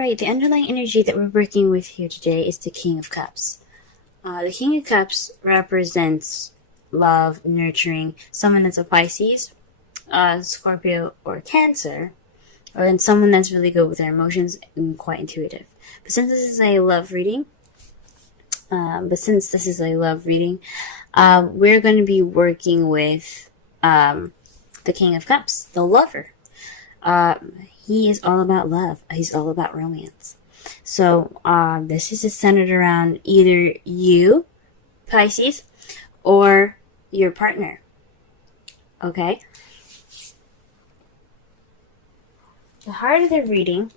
Alright, the underlying energy that we're working with here today is the King of Cups. The King of Cups represents love, nurturing, someone that's a Pisces, Scorpio, or Cancer, or then someone that's really good with their emotions and quite intuitive. But since this is a love reading, we're going to be working with the King of Cups, the lover. He is all about love. He's all about romance. So this is centered around either you, Pisces, or your partner. Okay? The heart of the reading,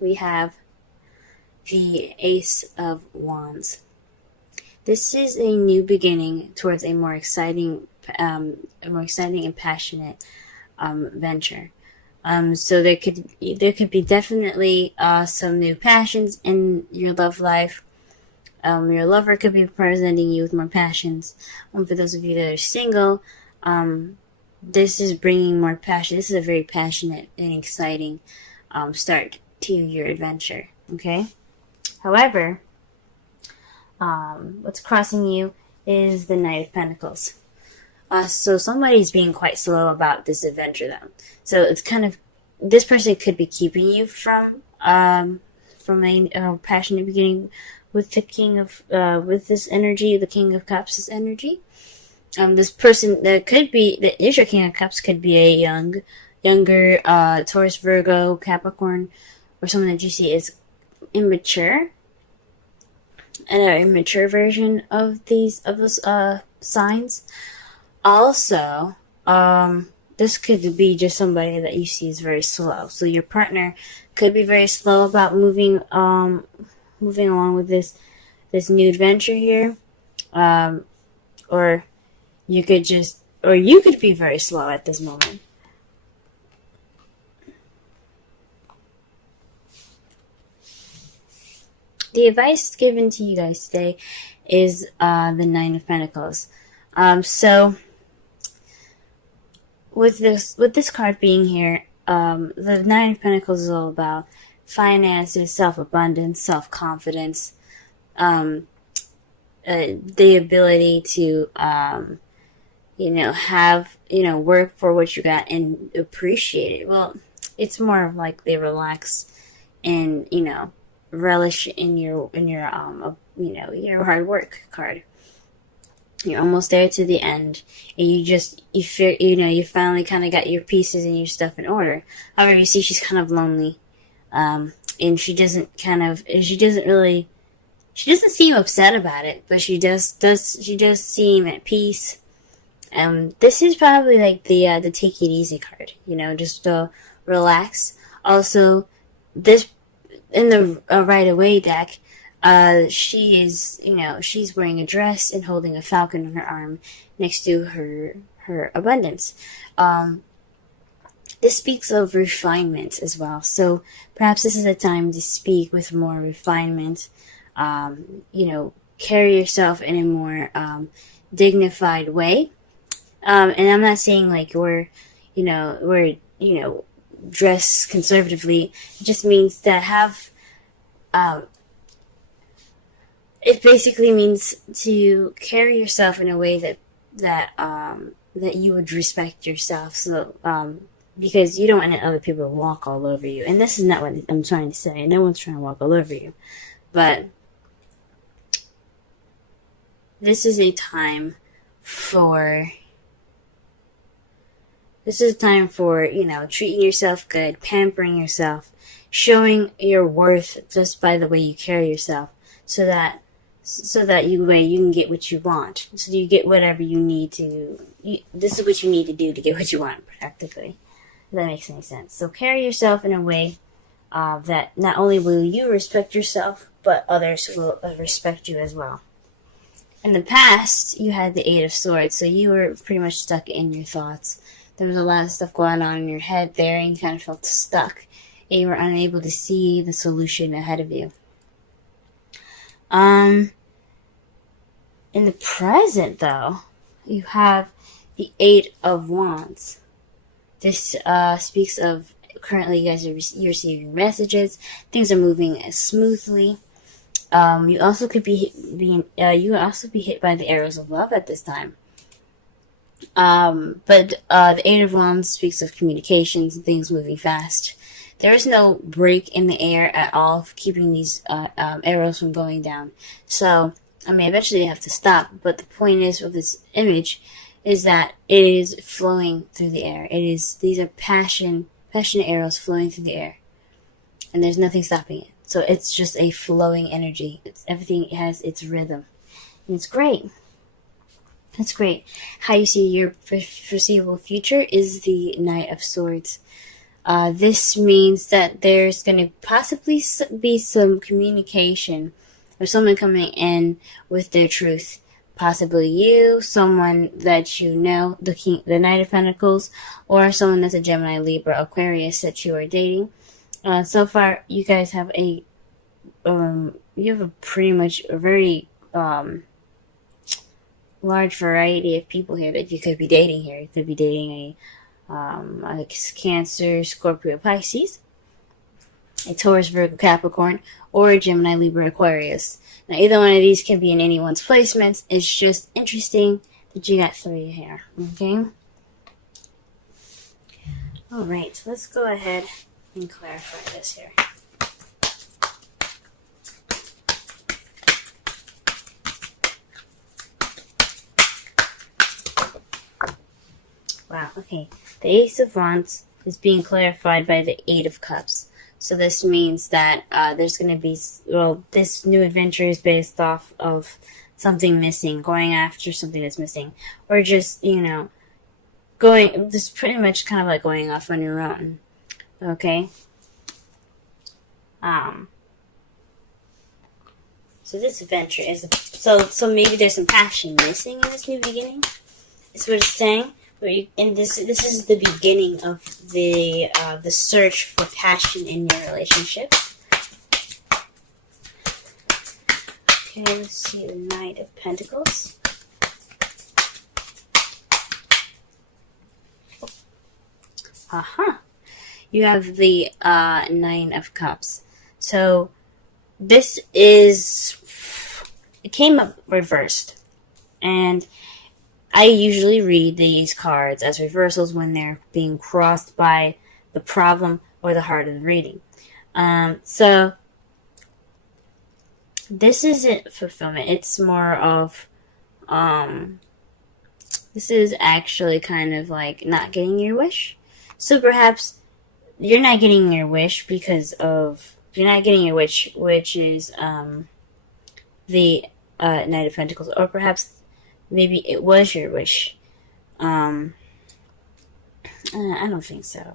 we have the Ace of Wands. This is a new beginning towards a more exciting and passionate venture. So there could be definitely some new passions in your love life. Your lover could be presenting you with more passions. For those of you that are single, this is bringing more passion. This is a very passionate and exciting start to your adventure. Okay. However, what's crossing you is the Knight of Pentacles. So somebody's being quite slow about this adventure, though. So it's kind of, this person could be keeping you from a passionate beginning with the King of, with this energy, the King of Cups' energy. This person that is your King of Cups could be a younger Taurus, Virgo, Capricorn, or someone that you see is immature, and an immature version of those signs. Also, this could be just somebody that you see is very slow. So your partner could be very slow about moving along with this new adventure here, or you could be very slow at this moment. The advice given to you guys today is the Nine of Pentacles. So with this card being here, the Nine of Pentacles is all about finances, self-abundance, self-confidence, the ability to have work for what you got and appreciate it. Well, it's more of like they relax and relish in your hard work card. You're almost there to the end, and you finally kind of got your pieces and your stuff in order. However, you see she's kind of lonely, and she doesn't seem upset about it, but she does seem at peace. This is probably like the take it easy card, just relax. Also, this in the right away deck, she's wearing a dress and holding a falcon on her arm next to her abundance. This speaks of refinement as well. So perhaps this is a time to speak with more refinement. Carry yourself in a more dignified way. And I'm not saying like we're dress conservatively. It just means that it basically means to carry yourself in a way that you would respect yourself. So, because you don't want other people to walk all over you. And this is not what I'm trying to say. No one's trying to walk all over you. But this is a time for treating yourself good, pampering yourself, showing your worth just by the way you carry yourself, so that you can get what you want. So you get whatever you need to. This is what you need to do to get what you want, practically. If that makes any sense. So carry yourself in a way that not only will you respect yourself, but others will respect you as well. In the past, you had the Eight of Swords, so you were pretty much stuck in your thoughts. There was a lot of stuff going on in your head there, and you kind of felt stuck, and you were unable to see the solution ahead of you. In the present, though, you have the Eight of Wands. This speaks of currently you guys you're receiving messages. Things are moving smoothly. You also could be you could also be hit by the arrows of love at this time. But the Eight of Wands speaks of communications and things moving fast. There is no break in the air at all, keeping these arrows from going down. So, I mean, eventually they have to stop. But the point is with this image is that it is flowing through the air. These are passionate arrows flowing through the air, and there's nothing stopping it. So it's just a flowing energy. Everything has its rhythm, and it's great. That's great. How you see your foreseeable future is the Knight of Swords. This means that there's going to possibly be some communication or someone coming in with their truth. Possibly you, someone that you know, the Knight of Pentacles, or someone that's a Gemini, Libra, Aquarius that you are dating. So far, you guys have pretty much a very large variety of people here that you could be dating here. You could be dating a Cancer, Scorpio, Pisces, a Taurus, Virgo, Capricorn, or a Gemini, Libra, Aquarius. Now, either one of these can be in anyone's placements. It's just interesting that you got 3 here. Okay? Alright, so let's go ahead and clarify this here. Wow, okay. The Ace of Wands is being clarified by the Eight of Cups. So this means that there's going to be, this new adventure is based off of something missing, going after something that's missing. Or just, this pretty much kind of like going off on your own. Okay? So this adventure is, so maybe there's some passion missing in this new beginning. That's what it's saying. And this is the beginning of the search for passion in your relationship. Okay, let's see the Knight of Pentacles. You have the Nine of Cups. So this it came up reversed, and I usually read these cards as reversals when they're being crossed by the problem or the heart of the reading. So this isn't fulfillment. It's more of, this is actually kind of like not getting your wish. So perhaps you're not getting your wish because of, you're not getting your wish, which is the Knight of Pentacles, or perhaps maybe it was your wish. I don't think so.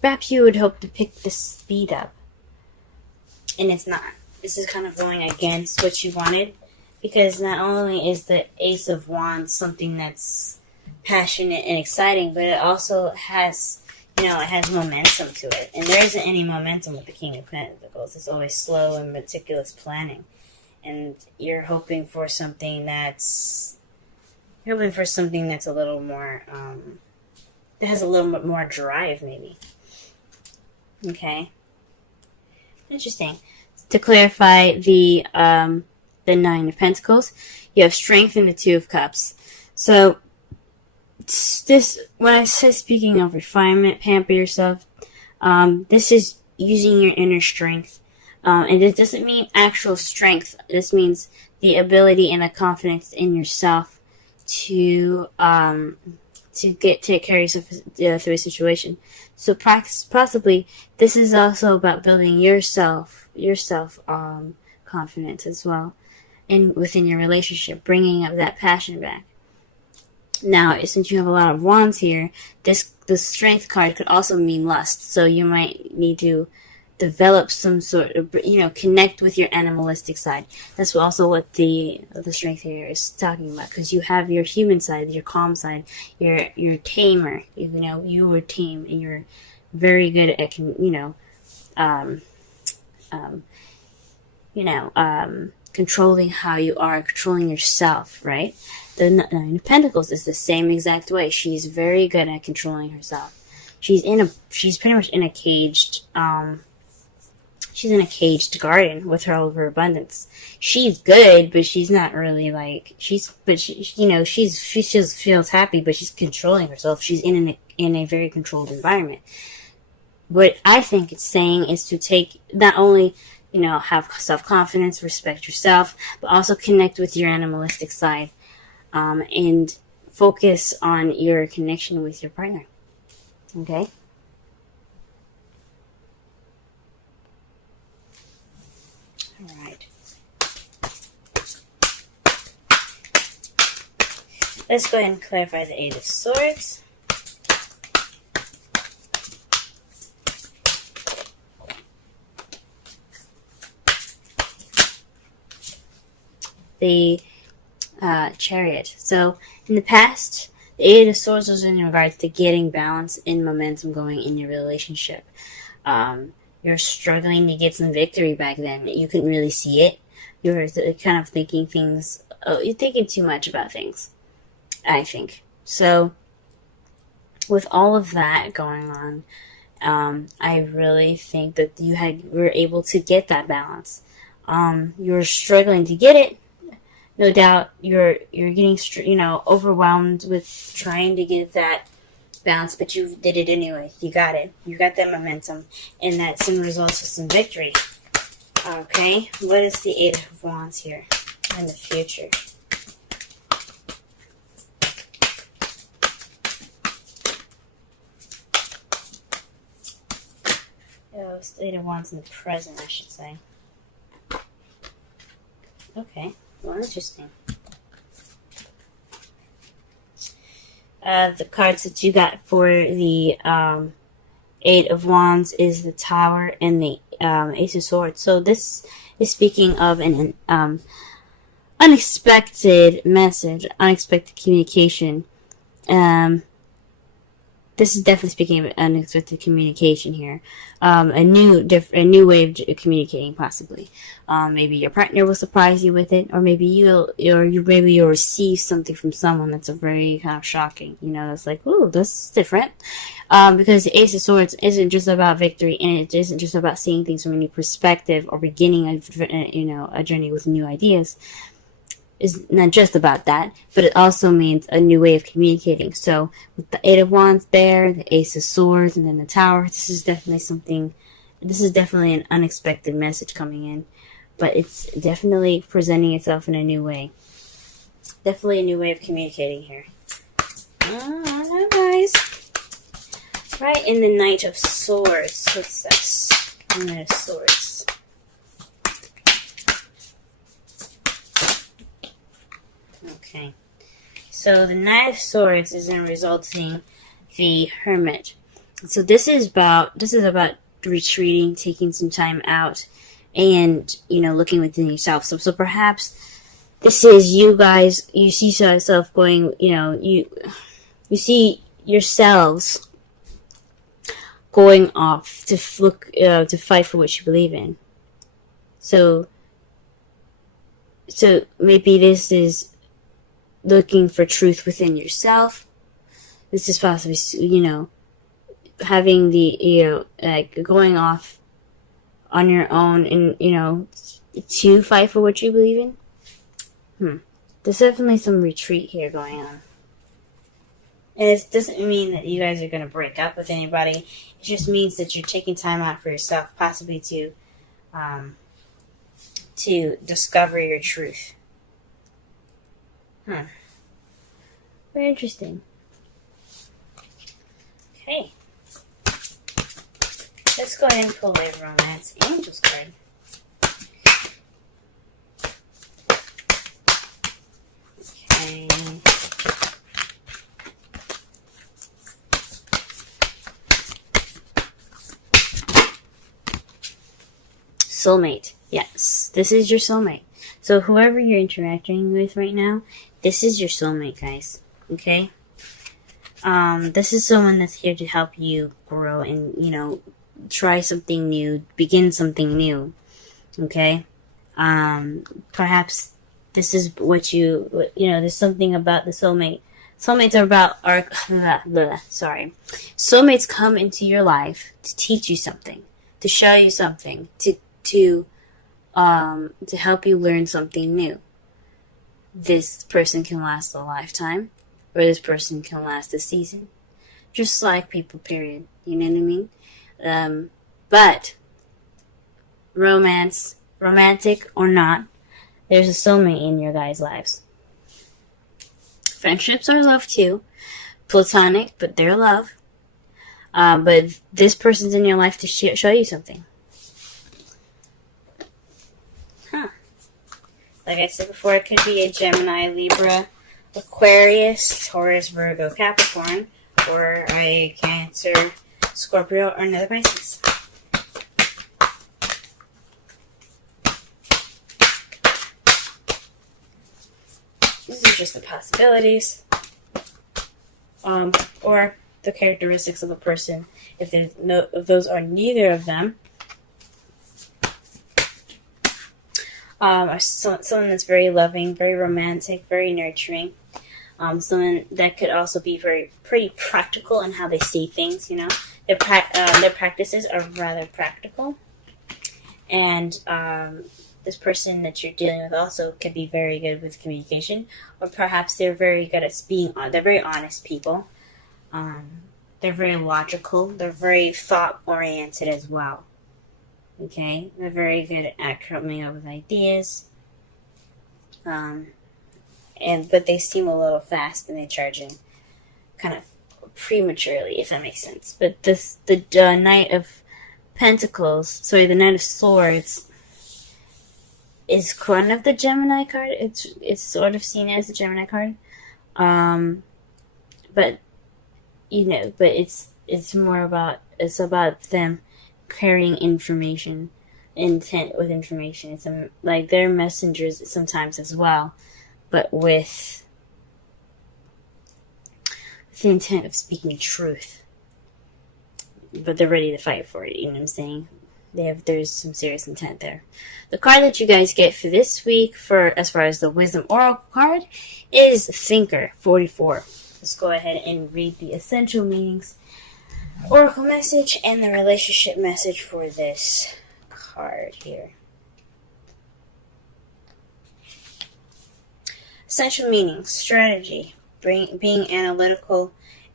Perhaps you would hope to pick the speed up, and it's not. This is kind of going against what you wanted, because not only is the Ace of Wands something that's passionate and exciting, but it also has, it has momentum to it. And there isn't any momentum with the King of Pentacles. It's always slow and meticulous planning. And you're hoping for something that's, a little more, that has a little bit more drive, maybe. Okay. Interesting. To clarify the Nine of Pentacles, you have strength in the Two of Cups. So, this, when I say speaking of refinement, pamper yourself, this is using your inner strength. And it doesn't mean actual strength. This means the ability and the confidence in yourself to take care of yourself through a situation. So possibly this is also about building yourself confidence as well, and within your relationship, bringing up that passion back. Now, since you have a lot of wands here, the strength card could also mean lust. So you might need to develop some sort of, connect with your animalistic side. That's also what the strength here is talking about, because you have your human side, your calm side, your tamer. You are tame, and you're very good at controlling how you are, controlling yourself, right? The Nine of Pentacles is the same exact way. She's very good at controlling herself. She's pretty much in a caged, she's in a caged garden with her overabundance. She's good, but she's not really like, she just feels happy, but she's controlling herself. She's in a very controlled environment. What I think it's saying is to take, not only, have self-confidence, respect yourself, but also connect with your animalistic side, and focus on your connection with your partner. Okay? Alright. Let's go ahead and clarify the Eight of Swords. The Chariot. So, in the past, the Eight of Swords was in regards to getting balance and momentum going in your relationship. You're struggling to get some victory back then. You couldn't really see it. You're kind of thinking things, you're thinking too much about things, I think. So, with all of that going on, I really think that you were able to get that balance. You're struggling to get it. No doubt you're getting, overwhelmed with trying to get that balance, but you did it anyway. You got it. You got that momentum, and that soon results with some victory. Okay, what is the Eight of Wands here in the future? Oh, it's the Eight of Wands in the present, I should say. Okay. Well, interesting. The cards that you got for the Eight of Wands is the Tower and the Ace of Swords. So this is speaking of an unexpected message, unexpected communication. This is definitely speaking of unexpected communication here. A new way of communicating, possibly. Maybe your partner will surprise you with it, or maybe you'll receive something from someone that's a very kind of shocking. That's like, ooh, that's different. Because the Ace of Swords isn't just about victory, and it isn't just about seeing things from a new perspective or beginning a journey with new ideas. Is not just about that, but it also means a new way of communicating. So with the Eight of Wands there, the Ace of Swords, and then the Tower, this is definitely an unexpected message coming in, but it's definitely presenting itself in a new way. Definitely a new way of communicating here. Alright, guys. Right, in the Knight of Swords. What's this? Knight of Swords. Okay, so the Knight of Swords is in resulting the Hermit. So this is about retreating, taking some time out, and looking within yourself. So perhaps this is you guys. You see yourself going. You see yourselves going off to to fight for what you believe in. So maybe this is looking for truth within yourself. This is possibly, having the, going off on your own and, to fight for what you believe in. There's definitely some retreat here going on. And it doesn't mean that you guys are going to break up with anybody. It just means that you're taking time out for yourself, possibly to discover your truth. Very interesting. Okay. Let's go ahead and pull a Romance Angels card. Okay. Soulmate. Yes, this is your soulmate. So whoever you're interacting with right now, this is your soulmate, guys. Okay? This is someone that's here to help you grow and, try something new, begin something new. Okay? Perhaps this is what there's something about the soulmate. Soulmates are about Soulmates come into your life to teach you something, to show you something, to help you learn something new. This person can last a lifetime, or this person can last a season. Just like people, period. You know what I mean? But romantic or not, there's a soulmate in your guys' lives. Friendships are love too. Platonic, but they're love. But this person's in your life to show you something. Like I said before, it could be a Gemini, Libra, Aquarius, Taurus, Virgo, Capricorn, or a Cancer, Scorpio, or another Pisces. These are just the possibilities. Or the characteristics of a person. If those are neither of them, someone that's very loving, very romantic, very nurturing. Someone that could also be pretty practical in how they see things. Their practices are rather practical, and this person that you're dealing with also could be very good with communication, or perhaps they're very good at they're very honest people. They're very logical. They're very thought-oriented as well. Okay? They're very good at coming up with ideas. But they seem a little fast and they charge in kind of prematurely, if that makes sense. But the Knight of the Knight of Swords is kind of the Gemini card. It's sort of seen as a Gemini card. But it's more about them carrying information, intent with information. It's like they're messengers sometimes as well, but with the intent of speaking truth. But they're ready to fight for it, you know what I'm saying? There's some serious intent there. The card that you guys get for this week, as far as the Wisdom Oracle card, is Thinker 44. Let's go ahead and read the essential meanings, Oracle message, and the relationship message for this card here. Essential meanings: strategy, being analytical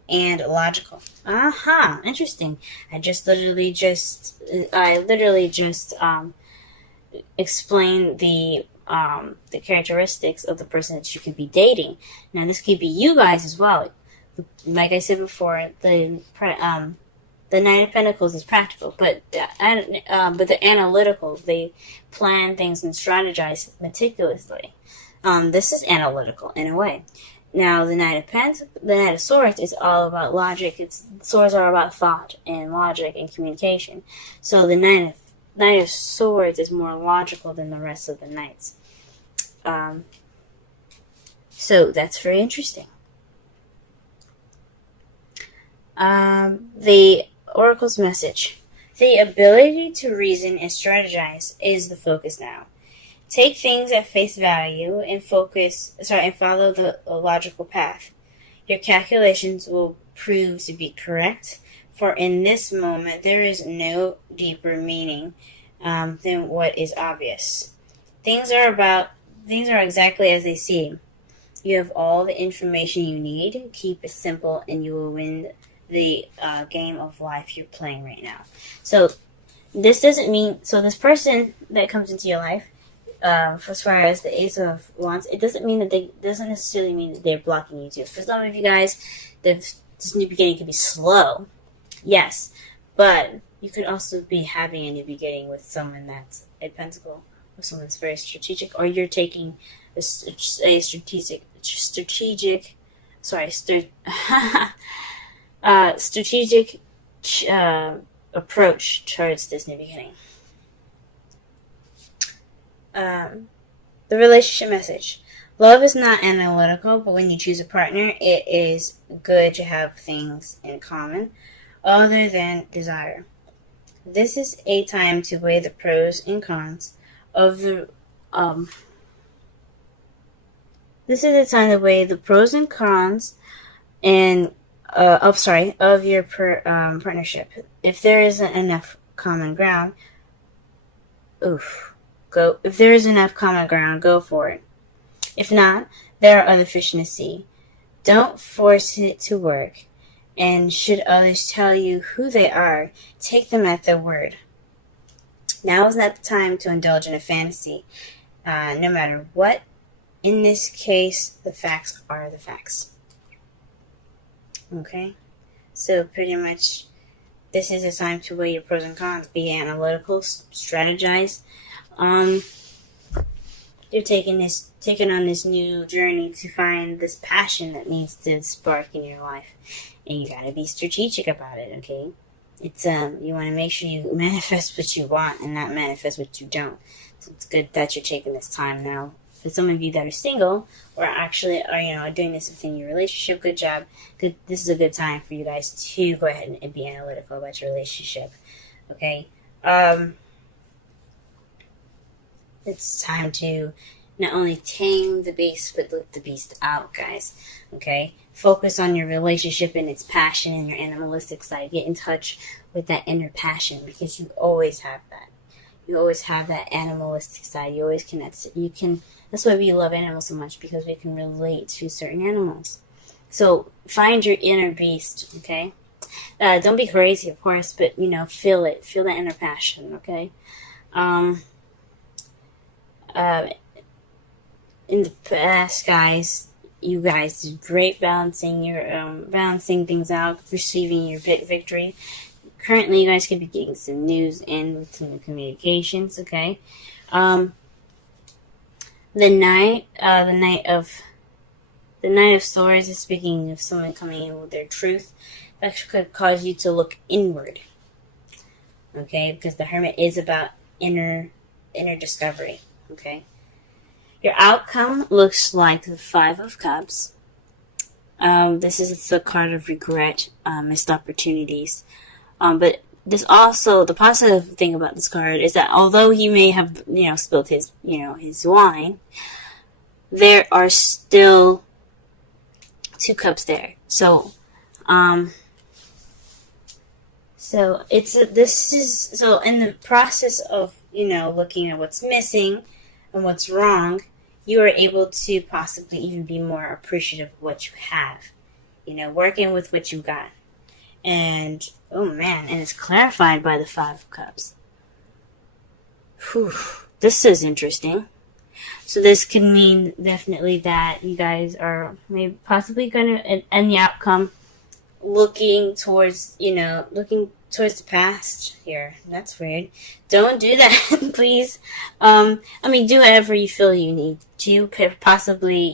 and logical. Interesting. I literally just explained the characteristics of the person that you could be dating. Now, this could be you guys as well. Like I said before, the Knight of Pentacles is practical, but they're analytical. They plan things and strategize meticulously. This is analytical in a way. Now, the Knight of Swords is all about logic. Swords are about thought and logic and communication. So the Knight of Swords is more logical than the rest of the knights. So that's very interesting. The Oracle's message: the ability to reason and strategize is the focus now. Take things at face value and follow the logical path. Your calculations will prove to be correct, for in this moment there is no deeper meaning than what is obvious. Things are exactly as they seem. You have all the information you need. Keep it simple and you will win the game of life you're playing right now. So this person that comes into your life, as far as the Ace of Wands, it doesn't necessarily mean that they're blocking you too. For some of you guys, this new beginning can be slow, yes, but you could also be having a new beginning with someone that's a Pentacle, or someone that's very strategic, or you're taking a strategic approach towards this new beginning. The relationship message: love is not analytical, but when you choose a partner, it is good to have things in common other than desire. This is a time to weigh the pros and cons of the This is the time to weigh the pros and cons and of your partnership. If there isn't enough common ground, if there is enough common ground, go for it. If not, there are other fish in the sea. Don't force it to work. And should others tell you who they are, take them at their word. Now is not the time to indulge in a fantasy, no matter what. In this case, the facts are the facts. Okay? So pretty much, this is a time to weigh your pros and cons. Be analytical, strategize. You're taking on this new journey to find this passion that needs to spark in your life. And you gotta be strategic about it, okay? It's you wanna make sure you manifest what you want and not manifest what you don't. So it's good that you're taking this time now. For some of you that are single or actually are doing this within your relationship, good job. This is a good time for you guys to go ahead and be analytical about your relationship. Okay? It's time to not only tame the beast, but let the beast out, guys. Okay? Focus on your relationship and its passion and your animalistic side. Get in touch with that inner passion because you always have that. You always have that animalistic side. You always connect. That's why we love animals so much, because we can relate to certain animals. So find your inner beast, okay? Don't be crazy, of course, but feel it. Feel that inner passion, okay? In the past, guys, you guys did great balancing things out, receiving your victory. Currently, you guys could be getting some news and with some communications, okay? The Knight of Swords is speaking of someone coming in with their truth. That could cause you to look inward, okay? Because the Hermit is about inner discovery, okay? Your outcome looks like the Five of Cups. This is the card of regret, missed opportunities. But this also, the positive thing about this card is that although he may have, spilled his wine, there are still two cups there. So in the process of, looking at what's missing and what's wrong, you are able to possibly even be more appreciative of what you have, working with what you got. And and it's clarified by the Five of Cups. Whew, this is interesting. So this could mean definitely that you guys are maybe possibly going to end the outcome looking towards the past here. That's weird. Don't do that, please. Do whatever you feel you need to. Possibly,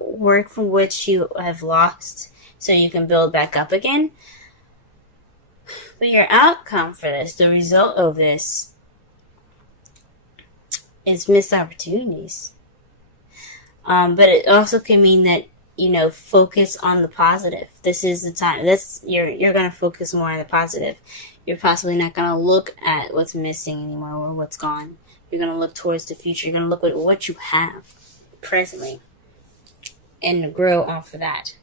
work from what you have lost so you can build back up again. But your outcome for this, the result of this, is missed opportunities. But it also can mean that, focus on the positive. This is the time. You're going to focus more on the positive. You're possibly not going to look at what's missing anymore or what's gone. You're going to look towards the future. You're going to look at what you have presently and grow off of that.